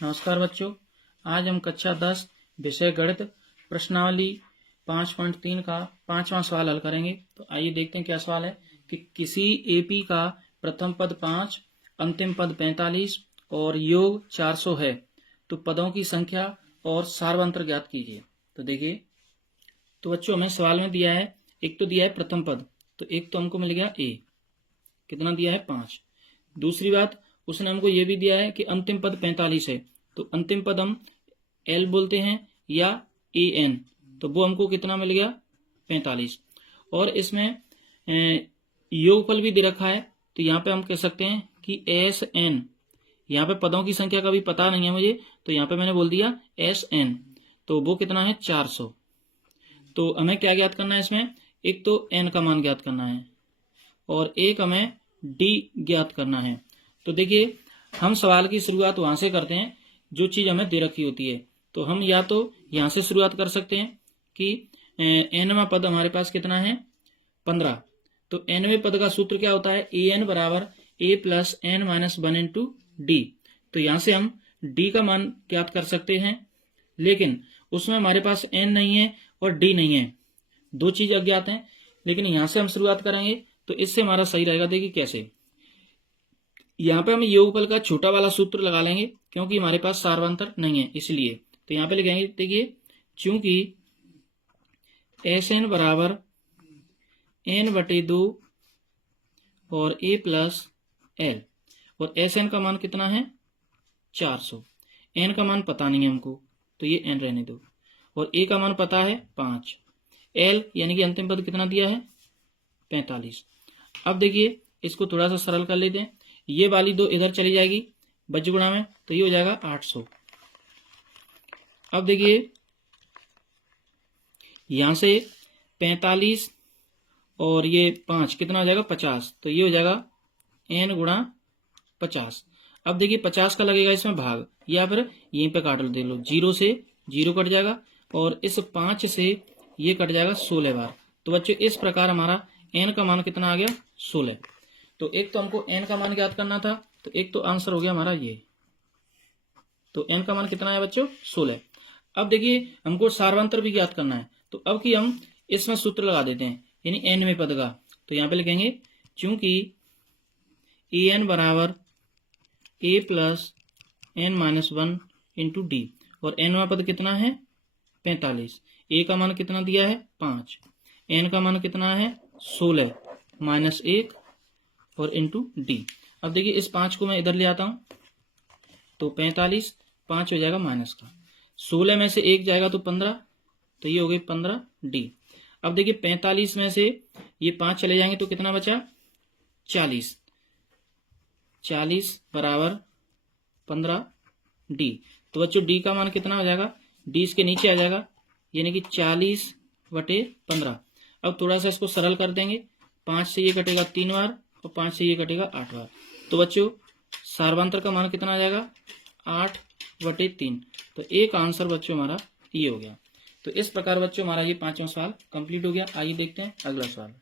नमस्कार बच्चों, आज हम कक्षा 10 विषय गणित प्रश्नावली 5.3 का 5वां सवाल हल करेंगे। तो आइए देखते हैं क्या सवाल है कि किसी एपी का प्रथम पद 5, अंतिम पद 45 और योग 400 है, तो पदों की संख्या और सार्वंतर ज्ञात कीजिए। तो देखिए, तो बच्चों हमें सवाल में दिया है, एक तो दिया है प्रथम पद, तो एक तो हमको मिल गया ए, कितना दिया है 5। दूसरी बात, उसने हमको ये भी दिया है कि अंतिम पद 45 है, तो अंतिम पद हम एल बोलते हैं या ए एन, तो वो हमको कितना मिल गया 45। और इसमें योगफल भी दे रखा है, तो यहाँ पे हम कह सकते हैं कि एस एन, यहाँ पे पदों की संख्या का भी पता नहीं है मुझे, तो यहाँ पे मैंने बोल दिया एस एन, तो वो कितना है 400। तो हमें क्या ज्ञात करना है इसमें, एक तो एन का मान ज्ञात करना है और एक हमें डी ज्ञात करना है। तो देखिए, हम सवाल की शुरुआत वहां से करते हैं जो चीज हमें दे रखी होती है। तो हम या तो यहां से शुरुआत कर सकते हैं कि एनवा पद हमारे पास कितना है 15। तो एनवें पद का सूत्र क्या होता है, ए एन बराबर A plus N minus 1 into D. तो यहां से हम डी का मान ज्ञात कर सकते हैं, लेकिन उसमें हमारे पास एन नहीं है और डी नहीं है, दो चीज अज्ञात हैं। लेकिन यहां से हम शुरुआत करेंगे तो इससे हमारा सही रहेगा। देखिए कैसे, यहाँ पे हम योगफल का छोटा वाला सूत्र लगा लेंगे क्योंकि हमारे पास सार्वंतर नहीं है, इसलिए तो यहाँ पे लिखेंगे, देखिए चूंकि एस एन बराबर एन बटे 2 और ए प्लस एल, और एस एन का मान कितना है 400, एन का मान पता नहीं है हमको, तो ये एन रहने दो, और ए का मान पता है 5, एल यानी कि अंतिम पद कितना दिया है 45। अब देखिए, इसको थोड़ा सा सरल कर लेते हैं, ये वाली 2 इधर चली जाएगी बज्रगुणा में, तो ये हो जाएगा 800। अब देखिए, यहां से 45 और ये 5 कितना हो जाएगा 50, तो ये हो जाएगा n गुणा 50। अब देखिए 50 का लगेगा इसमें भाग, या फिर यहीं पे काट दे लो, 0 से 0 कट जाएगा और इस 5 से ये कट जाएगा 16 बार। तो बच्चों इस प्रकार हमारा n का मान कितना आ गया 16। तो एक तो हमको n का मान ज्ञात करना था, तो एक तो आंसर हो गया हमारा ये, तो n का मान कितना है बच्चों 16। अब देखिए, हमको सार्वंतर भी ज्ञात करना है, तो अब की हम इसमें सूत्र लगा देते हैं, यानी nवें पद का। तो यहाँ पे लिखेंगे चूंकि ए एन बराबर A plus N minus 1 into D, और nवा पद कितना है 45, ए का मान कितना दिया है 5, एन का मान कितना है 16 माइनस 1 और इंटू डी। अब देखिए, इस 5 को मैं इधर ले आता हूं, तो 45 5 हो जाएगा माइनस का, 16 में से 1 जाएगा तो 15, तो ये हो गई 15 डी। अब देखिए 45 में से ये 5 चले जाएंगे तो कितना बचा 40, 40 बराबर 15 डी। तो बच्चों डी का मान कितना हो जाएगा, डी इसके नीचे आ जाएगा, यानी कि 40/15। अब थोड़ा सा इसको सरल कर देंगे, 5 से ये कटेगा 3 बार और 5 से ये कटेगा 8 बार। तो बच्चों सार्वंतर का मान कितना आ जाएगा 8/3। तो एक आंसर बच्चों हमारा ये हो गया। तो इस प्रकार बच्चों हमारा ये 5वां सवाल कंप्लीट हो गया। आइए देखते हैं अगला सवाल।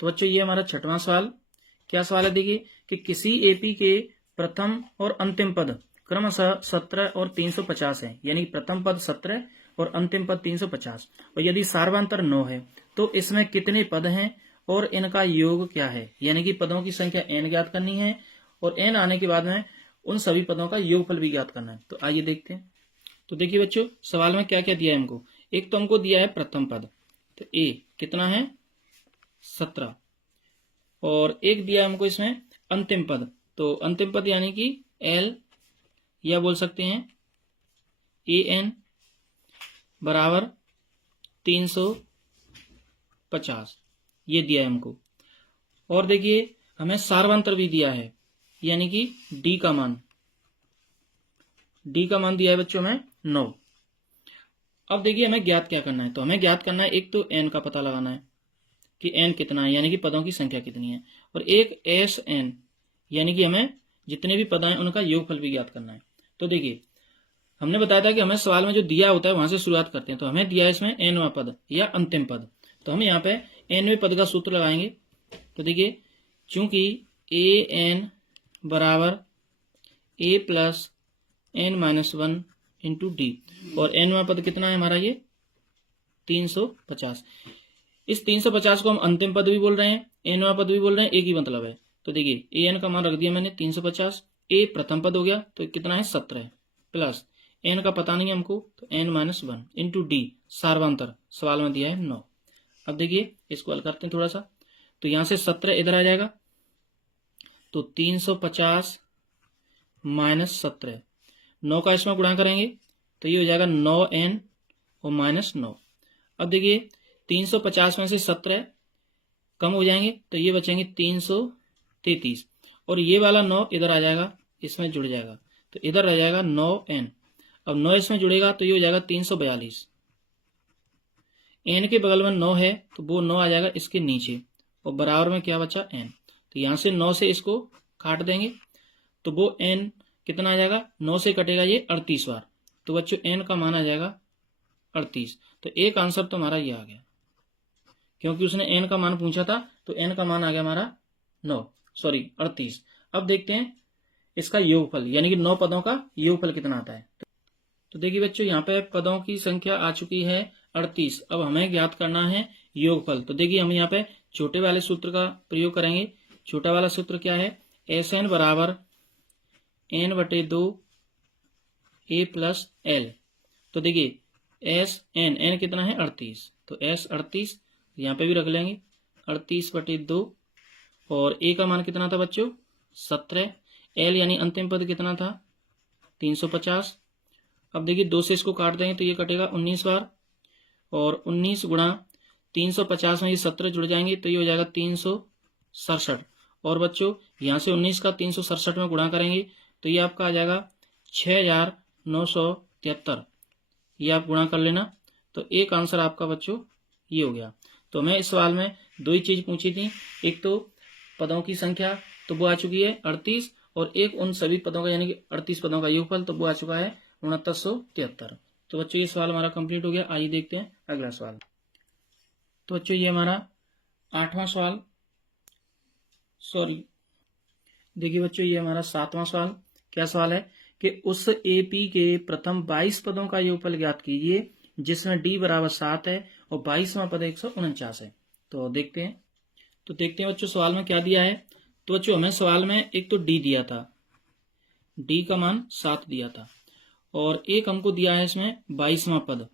तो बच्चों ये हमारा 6वां सवाल, क्या सवाल है देखिए कि किसी एपी के प्रथम और अंतिम पद क्रमशः 17 और 350 है, यानी प्रथम पद 17 और अंतिम पद 350, और यदि सार्वंतर 9 है तो इसमें कितने पद हैं और इनका योग क्या है। यानी कि पदों की संख्या n ज्ञात करनी है और n आने के बाद में उन सभी पदों का योगफल भी ज्ञात करना है। तो आइए देखते हैं। तो देखिए बच्चों, सवाल में क्या क्या दिया है हमको, एक तो हमको दिया है प्रथम पद, तो a कितना है 17, और एक दिया है हमको इसमें अंतिम पद, तो अंतिम पद यानी कि l, या बोल सकते हैं ए एन बराबर 350, ये दिया है हमको। और देखिए हमें सार्वंतर भी दिया है, यानी कि डी का मान दिया है बच्चों में 9। अब देखिए हमें ज्ञात क्या करना है, तो हमें ज्ञात करना है एक तो n का पता लगाना है कि n कितना है, यानी कि पदों की संख्या कितनी है, और एक एस एन, यानी कि हमें जितने भी पद हैं उनका योगफल भी ज्ञात करना है। तो देखिए, हमने बताया था कि हमें सवाल में जो दिया होता है वहां से शुरुआत करते हैं, तो हमें दिया है इसमें nवा पद या अंतिम पद, तो हम यहाँ पे nवें पद का सूत्र लगाएंगे। तो देखिए, चूंकि ए एन बराबर A plus n minus 1 into D. और nवां पद कितना है हमारा, ये 350। इस 350 को हम अंतिम पद भी बोल रहे हैं, nवां पद भी बोल रहे हैं, एक ही मतलब है। तो देखिए an का मान रख दिया मैंने 350, a प्रथम पद हो गया तो कितना है 17, प्लस n का पता नहीं हमको तो n माइनस 1 इंटू डी, सार्वंतर सवाल में दिया है 9। अब देखिए इसको हल करते हैं थोड़ा सा, तो यहां से 17 इधर आ जाएगा, तो 350 माइनस 17, 9 का इसमें गुणा करेंगे तो ये हो जाएगा 9n और माइनस 9। अब देखिए 350 में से 17 कम हो जाएंगे तो ये बचेंगे 333, और ये वाला 9 इधर आ जाएगा, इसमें जुड़ जाएगा तो इधर रह जाएगा 9n। अब 9 इसमें जुड़ेगा तो ये हो जाएगा 342, n के बगल में 9 है तो वो 9 आ जाएगा इसके नीचे, और बराबर में क्या बचा n, तो यहां से 9 से इसको काट देंगे तो वो n कितना आ जाएगा, 9 से कटेगा ये 38 बार, तो बच्चों n का मान आ जाएगा 38। तो एक आंसर तो हमारा ये आ गया, क्योंकि उसने n का मान पूछा था तो n का मान आ गया हमारा 38। अब देखते हैं इसका योगफल, यानी कि 9 पदों का योगफल कितना आता है। तो देखिए बच्चों यहाँ पे पदों की संख्या आ चुकी है 38। अब हमें ज्ञात करना है योगफल। तो देखिए हम यहाँ पे छोटे वाले सूत्र का प्रयोग करेंगे। छोटा वाला सूत्र क्या है, SN बराबर n/2 a प्लस l। तो देखिए n कितना है 38, तो s 38 यहाँ पे भी रख लेंगे 38/2, और a का मान कितना था बच्चों 17, l यानी अंतिम पद कितना था 350। अब देखिए 2 से इसको काट देंगे तो ये कटेगा 19 बार, और 19 गुणा 350 में ये 17 जुड़ जाएंगे तो ये हो जाएगा 367। और बच्चों यहाँ से 19 का 367 में गुणा करेंगे तो ये आपका आ जाएगा 6973। ये आप गुणा कर लेना, तो एक आंसर आपका बच्चों ये हो गया। तो हमें इस सवाल में 2 ही चीज पूछी थी, एक तो पदों की संख्या तो वो आ चुकी है 38, और एक उन सभी पदों का यानी कि 38 पदों का योगफल तो वो आ चुका है 6973। तो बच्चों ये सवाल हमारा कंप्लीट हो गया। आइए देखते हैं अगला सवाल। तो बच्चों ये हमारा 8वां सवाल, सॉरी देखिए बच्चों ये हमारा 7वां सवाल। क्या सवाल है कि उस एपी के प्रथम 22 पदों का योगफल ज्ञात कीजिए जिसमें डी बराबर 7 है और 22वां पद 149 है। तो देखते हैं बच्चों सवाल में क्या दिया है। तो बच्चों हमें सवाल में एक तो डी दिया था, डी का मान 7 दिया था, और एक हमको दिया है इसमें 22वां पद,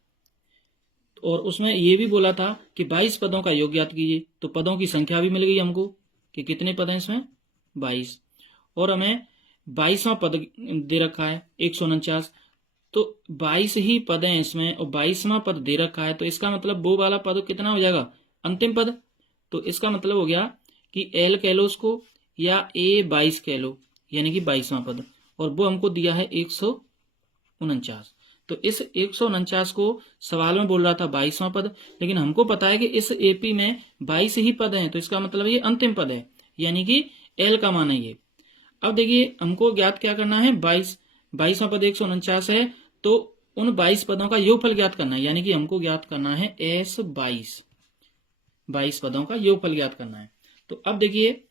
और उसमें ये भी बोला था कि 22 पदों का योग ज्ञात कीजिए। तो पदों की संख्या भी मिल गई हमको कि कितने पद हैं इसमें 22, और हमें 22वां पद दे रखा है 149। तो 22 ही पद हैं इसमें और 22वां पद दे रखा है, तो इसका मतलब वो वाला पद कितना हो जाएगा अंतिम पद। तो इसका मतलब हो गया कि एल कह लो उसको या A22 कह लो, यानी कि 22वां पद, और वो हमको दिया है 149। तो इस 149 को सवाल में बोल रहा था 22वां पद, लेकिन हमको पता है कि इस एपी में 22 ही पद हैं, तो इसका मतलब ये अंतिम पद है, यानी कि एल का मान है ये। अब देखिए हमको ज्ञात क्या करना है, 22वां पद 149 है, तो उन 22 पदों का योगफल ज्ञात करना है, यानी कि हमको ज्ञात करना है S22, 22 पदों का योगफल ज्ञात करना है। तो अब देखिए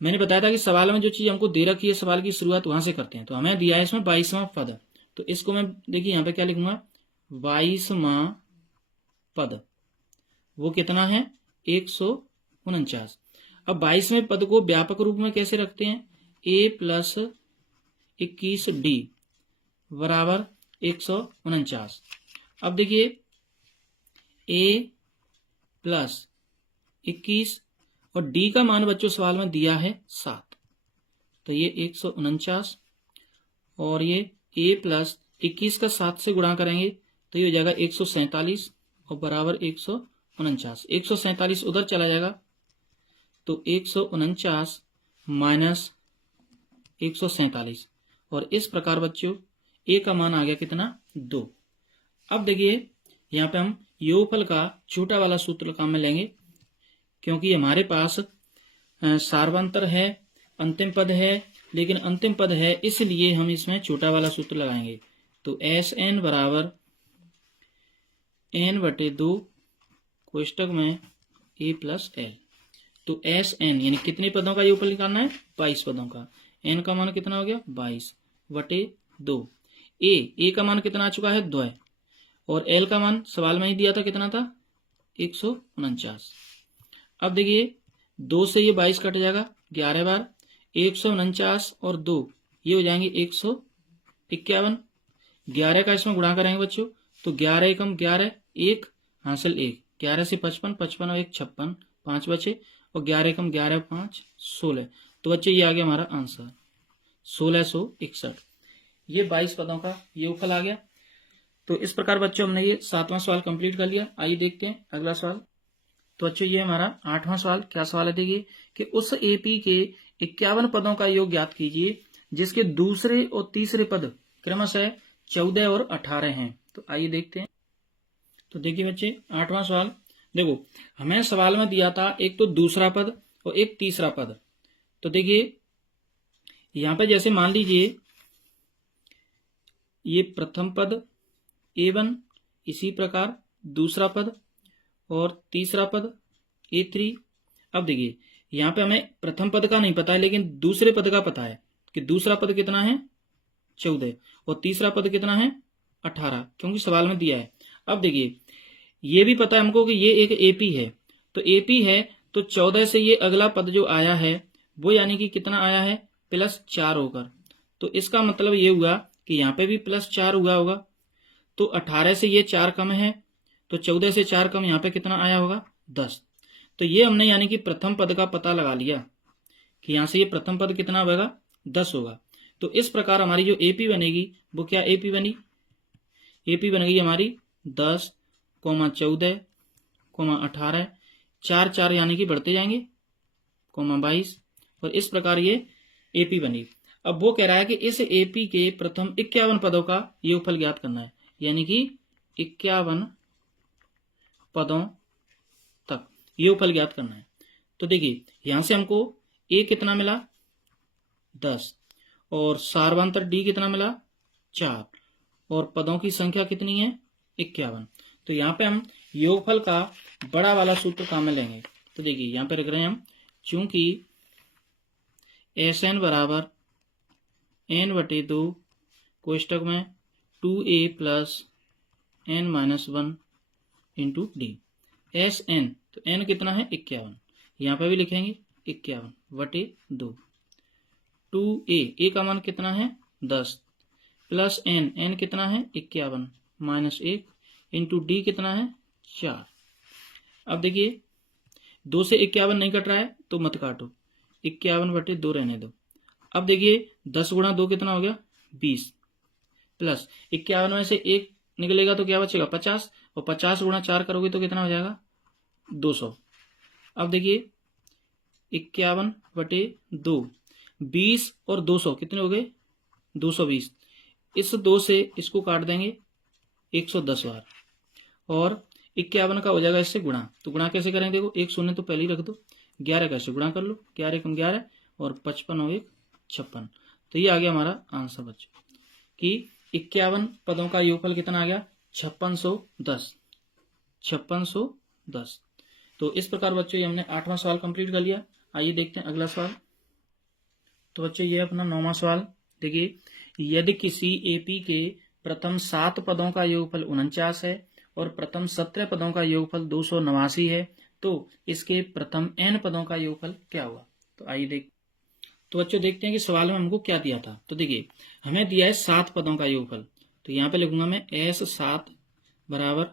मैंने बताया था कि सवाल में जो चीज हमको दे रखी है सवाल की शुरुआत वहां से करते हैं। तो हमें दिया है इसमें 22वां पद, तो इसको मैं देखिए यहाँ पे क्या लिखूंगा 22वां पद, वो कितना है 149। अब 22वें पद को व्यापक रूप में कैसे रखते हैं, A प्लस 21D बराबर 149। अब देखिए A प्लस 21 और D का मान बच्चों सवाल में दिया है 7, तो ये 149, और ये A प्लस 21 का 7 से गुणा करेंगे तो ये हो जाएगा 147 और बराबर 149। 147 उधर चला जाएगा तो 149 माइनस 147, और इस प्रकार बच्चों A का मान आ गया कितना 2। अब देखिए यहाँ पे हम योगफल का छोटा वाला सूत्र काम में लेंगे, क्योंकि हमारे पास सार्वंतर है, अंतिम पद है, लेकिन अंतिम पद है इसलिए हम इसमें छोटा वाला सूत्र लगाएंगे। तो SN बराबर n/2 कोष्टक में A प्लस L। तो SN यानी कितने पदों का योगफल निकालना है 22 पदों का, n का मान कितना हो गया 22/2, 2। ए का मान कितना आ चुका है 2 है, और एल का मान सवाल में ही दिया था कितना था 149। अब देखिए 2 से ये 22 कट जाएगा, 11 बार 149 और 2 ये हो जाएंगे 151। 11 का इसमें गुणा करेंगे बच्चों तो 11 एकम 11, 1 हासिल 1, 11 से 55, 55 और 1 56, 5 बचे, और 11 एकम 11, 5 16। तो बच्चों ये आ गया हमारा आंसर 1661। ये 22 पदों का योगफल आ गया। तो इस प्रकार बच्चों हमने ये 7वां सवाल कंप्लीट कर लिया। आइए देखते हैं अगला सवाल। तो बच्चों ये हमारा 8वां सवाल। क्या सवाल है देखिए कि उस एपी के 51 पदों का योग ज्ञात कीजिए जिसके दूसरे और तीसरे पद क्रमशः 14 और 18 हैं। तो आइए देखते हैं। तो देखिए बच्चे 8वां सवाल, देखो हमें सवाल में दिया था एक तो दूसरा पद और एक तीसरा पद। तो देखिए यहां पे जैसे मान लीजिए ये प्रथम पद A1, इसी प्रकार दूसरा पद और तीसरा पद A3। अब देखिए यहां पे हमें प्रथम पद का नहीं पता है लेकिन दूसरे पद का पता है कि दूसरा पद कितना है 14 और तीसरा पद कितना है 18, क्योंकि सवाल में दिया है। अब देखिए ये भी पता है हमको कि ये एक एपी है, तो एपी है तो 14 से ये अगला पद जो आया है वो यानी कि कितना आया है +4 होकर। तो इसका मतलब ये हुआ कि यहाँ पे भी +4 हुआ होगा। तो 18 से ये 4 कम है तो 14 से 4 कम यहाँ पे कितना आया होगा 10। तो ये हमने यानी कि प्रथम पद का पता लगा लिया कि यहाँ से ये प्रथम पद कितना होगा 10 होगा। तो इस प्रकार हमारी जो एपी बनेगी वो क्या एपी बनी, एपी बन गई हमारी 10, 14, 18, 4 4 यानी कि बढ़ते जाएंगे, 22, और इस प्रकार ये एपी बनी। अब वो कह रहा है कि इस एपी के प्रथम 51 पदों का योगफल ज्ञात करना है, यानी कि 51 पदों तक योगफल ज्ञात करना है। तो देखिए यहां से हमको ए कितना मिला 10 और सार्वंतर डी कितना मिला 4 और पदों की संख्या कितनी है 51। तो यहाँ पे हम योगफल का बड़ा वाला सूत्र काम में लेंगे। तो देखिए यहाँ पे रख रहे हैं हम, चूंकि SN बराबर N/2 कोष्टक में 2A + N-1 into D. SN तो N कितना है 51, यहाँ पे भी लिखेंगे 51/2। 2A A का मान कितना है 10 प्लस N कितना है 51 -1 इंटू डी कितना है 4। अब देखिए 2 से 51 नहीं कट रहा है तो मत काटो, 51/2 रहने दो। अब देखिए 10 गुणा 2 कितना हो गया 20 प्लस 51 में से 1 निकलेगा तो क्या बचेगा 50, और 50 गुणा 4 करोगे तो कितना हो जाएगा 200। अब देखिए 51/2, 20 और 200 कितने हो गए 220। इस 2 से इसको काट देंगे 110 बार, और 51 का हो जाएगा इससे गुणा। तो गुणा कैसे करेंगे, देखो 1 शून्य तो पहले ही रख दो, 11 का इससे गुणा कर लो, 11 × 11 और 55 और 1 56। तो ये आ गया हमारा आंसर बच्चों कि 51 पदों का योगफल कितना आ गया 5610। 5610। तो इस प्रकार बच्चों ये हमने 8वां सवाल कंप्लीट कर लिया। आइए देखते हैं अगला सवाल। तो बच्चों ये अपना 9वां सवाल। देखिए यदि किसी एपी के प्रथम 7 पदों का योगफल 49 है और प्रथम 17 पदों का योगफल 289 है तो इसके प्रथम n पदों का योगफल क्या हुआ। तो आइए तो बच्चों देखते हैं कि सवाल में हमको क्या दिया था। तो देखिए हमें दिया है 7 पदों का योगफल, तो यहाँ पे लिखूंगा मैं S7 बराबर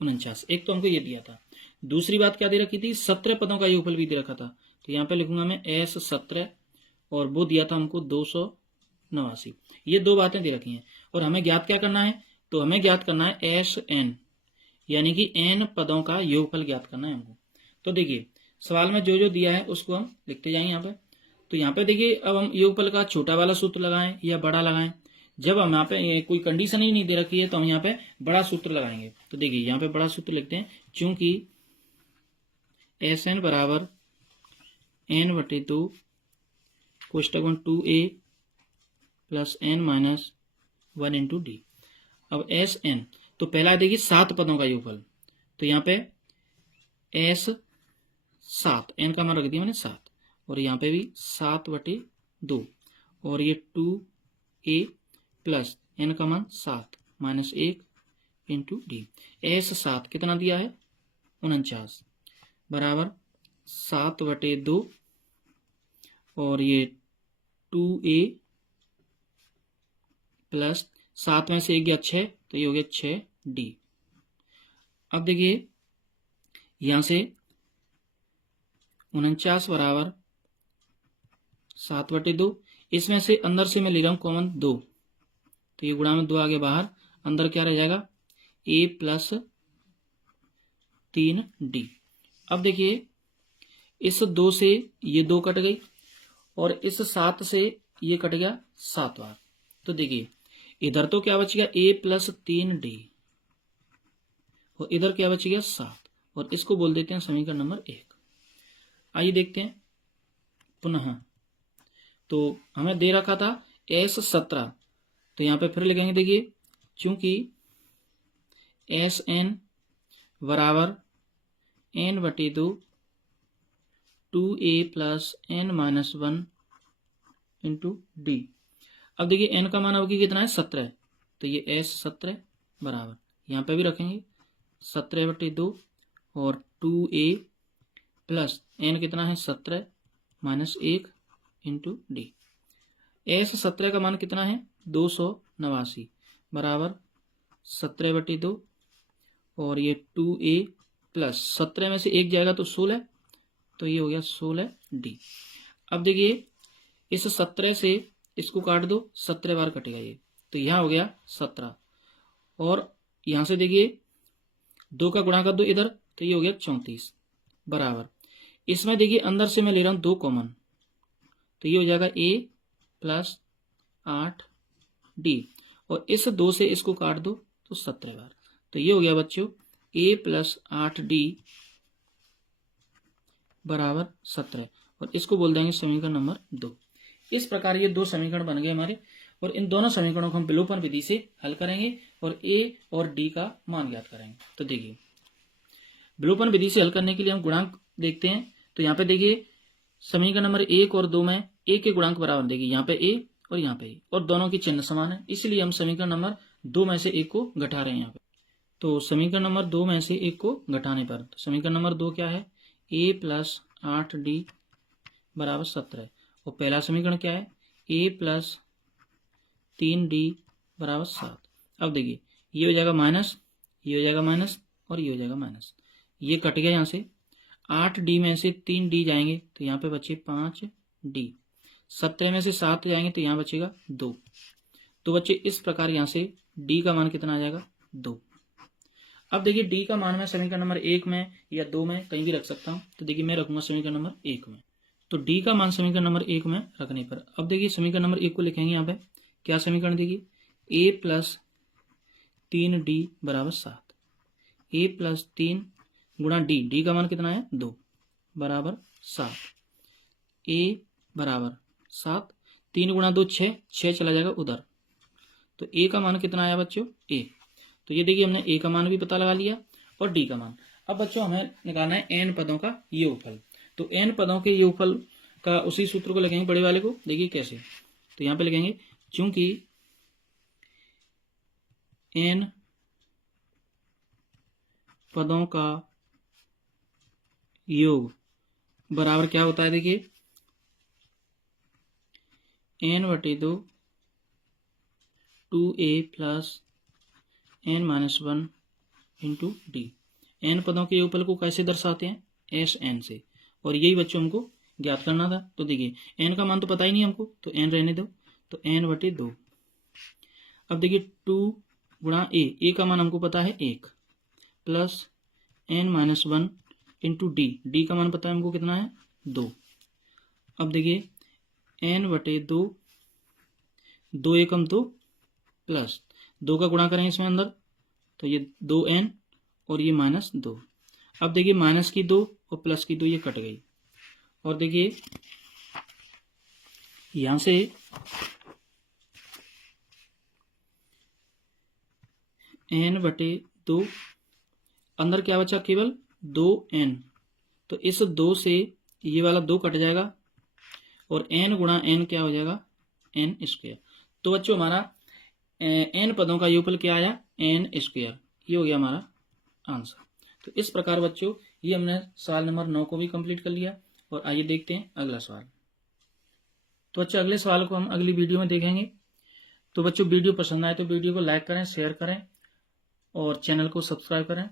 49। एक तो हमको ये दिया था, दूसरी बात क्या दे रखी थी 17 पदों का योगफल भी दे रखा था। तो यहाँ पे लिखूंगा मैं S17 और वो दिया था हमको 289। ये 2 बातें दे रखी हैं और हमें ज्ञात क्या करना है, तो हमें ज्ञात करना है SN यानी कि n पदों का योगफल ज्ञात करना है हमको। तो देखिए सवाल में जो जो दिया है उसको हम लिखते जाएंगे यहाँ पे। तो यहाँ पे देखिए अब हम योगफल का छोटा वाला सूत्र लगाएं या बड़ा लगाएं। जब हम यहाँ पे कोई कंडीशन ही नहीं दे रखी है तो हम यहाँ पे बड़ा सूत्र लगाएंगे। तो देखिए यहाँ पे बड़ा सूत्र लिखते हैं, चूंकि SN बराबर N/2 कोष्टक में 2A + N-1 इंटू डी। अब SN तो पहला देखिए 7 पदों का योगफल, तो यहाँ पे S7 n का मान रख दिया मैंने 7 और यहाँ पे भी 7/2 और ये 2A प्लस n का मान 7 माइनस 1 इंटू डी। एस 7 कितना दिया है 49 बराबर 7/2 और ये 2a प्लस 7 में से 1 गया 6 तो ये हो गया 6d। अब देखिए यहां से 49 बराबर 7/2, इसमें से अंदर से मैं ले रहा हूं कॉमन 2 तो ये गुणा में 2 आगे बाहर, अंदर क्या रह जाएगा a प्लस 3d। अब देखिए इस 2 से ये 2 कट गई और इस 7 से ये कट गया 7 बार। तो देखिए इधर तो क्या बच गया a प्लस 3d और इधर क्या बच गया 7 और इसको बोल देते हैं समीकरण नंबर 1। आइए देखते हैं पुनः। तो हमें दे रखा था s 17 तो यहाँ पे फिर लिखेंगे देखिए चूंकि एस एन बराबर n/2 2a plus n minus 1 into D. अब देखिए n का मान होगी कितना है 17 तो ये s 17 बराबर यहाँ पे भी रखेंगे 17/2 और 2a प्लस n कितना है 17 माइनस 1 इंटू डी। एस 17 का मान कितना है 289 बराबर 17/2 और ये 2a प्लस 17 में से 1 जाएगा तो 16 तो ये हो गया 16d। अब देखिए इस 17 से इसको काट दो 17 बार कटेगा ये तो यहाँ हो गया 17 और यहाँ से देखिए 2 का गुणा कर दो इधर तो ये हो गया 34 बराबर इसमें देखिए अंदर से मैं ले रहा हूँ 2 कॉमन तो ये हो जाएगा a प्लस 8d और इस 2 से इसको काट दो तो 17 बार तो ये हो गया बच्चों a प्लस 8d बराबर 17 और इसको बोल देंगे समीकरण नंबर 2। इस प्रकार ये 2 समीकरण बन गए हमारे और इन दोनों समीकरणों को हम विलोपन विधि से हल करेंगे और a और d का मान ज्ञात करेंगे। तो देखिए विलोपन विधि से हल करने के लिए हम गुणांक देखते हैं। तो यहाँ पे देखिए समीकरण नंबर 1 और 2 में a के गुणांक बराबर देखिए यहाँ पे a और यहाँ पे a और दोनों की चिन्ह समान है इसलिए हम समीकरण नंबर 2 में से 1 को घटा रहे हैं यहाँ पे। तो समीकरण नंबर 2 में से 1 को घटाने पर तो समीकरण नंबर 2 क्या है a प्लस 8d बराबर 17 और पहला समीकरण क्या है a प्लस 3d बराबर 7। अब देखिए ये हो जाएगा माइनस, ये हो जाएगा माइनस और ये हो जाएगा माइनस, ये कट गया यहाँ से 8d में से 3d जाएंगे तो यहाँ पे बचे 5d, 17 में से 7 जाएंगे तो यहाँ बचेगा 2। तो बच्चे इस प्रकार यहाँ से d का मान कितना आ जाएगा 2। अब देखिए d का मान मैं समीकरण नंबर 1 में या 2 में कहीं भी रख सकता हूँ। तो देखिए मैं रखूंगा समीकरण नंबर 1 में। तो d का मान समीकरण नंबर 1 में रखने पर अब देखिए समीकरण नंबर 1 को लिखेंगे यहाँ पे क्या समीकरण देखिए a प्लस 3d बराबर 7, a प्लस 3 गुणा d का मान कितना है 2 बराबर 7, a बराबर 7, 3 गुणा 2 6 चला जाएगा उधर तो a का मान कितना आया बच्चों a। तो ये देखिए हमने a का मान भी पता लगा लिया और d का मान। अब बच्चों हमें निकालना है n पदों का योगफल। तो n पदों के योगफल का उसी सूत्र को लिखेंगे बड़े वाले को। देखिए कैसे, तो यहाँ पे लिखेंगे चूंकि n पदों का योग बराबर क्या होता है देखिए n/2 2a plus n minus 1 into D. n पदों के योगफल को कैसे दर्शाते हैं एस एन से और यही बच्चों हमको ज्ञात करना था। तो देखिए n का मान तो पता ही नहीं हमको तो n रहने दो तो n/2। अब देखिए 2 गुणा a का मान हमको पता है 1 plus n minus 1 into D का मान पता है हमको कितना है 2। अब देखिए n/2 2 एकम 2 प्लस 2 का गुणा करेंगे इसमें अंदर तो ये 2n और ये माइनस 2। अब देखिए माइनस की 2 और प्लस की 2 ये कट गई और देखिए यहां से n/2 अंदर क्या बचा केवल 2n तो इस 2 से ये वाला 2 कट जाएगा और n गुणा n क्या हो जाएगा n स्क्वायर। तो बच्चों हमारा n पदों का योगफल क्या आया, n स्क्वायर। ये हो गया हमारा आंसर। तो इस प्रकार बच्चों ये हमने सवाल नंबर 9 को भी कंप्लीट कर लिया। और आइए देखते हैं अगला सवाल। तो बच्चों अगले सवाल को हम अगली वीडियो में देखेंगे। तो बच्चों वीडियो पसंद आए तो वीडियो को लाइक करें, शेयर करें और चैनल को सब्सक्राइब करें।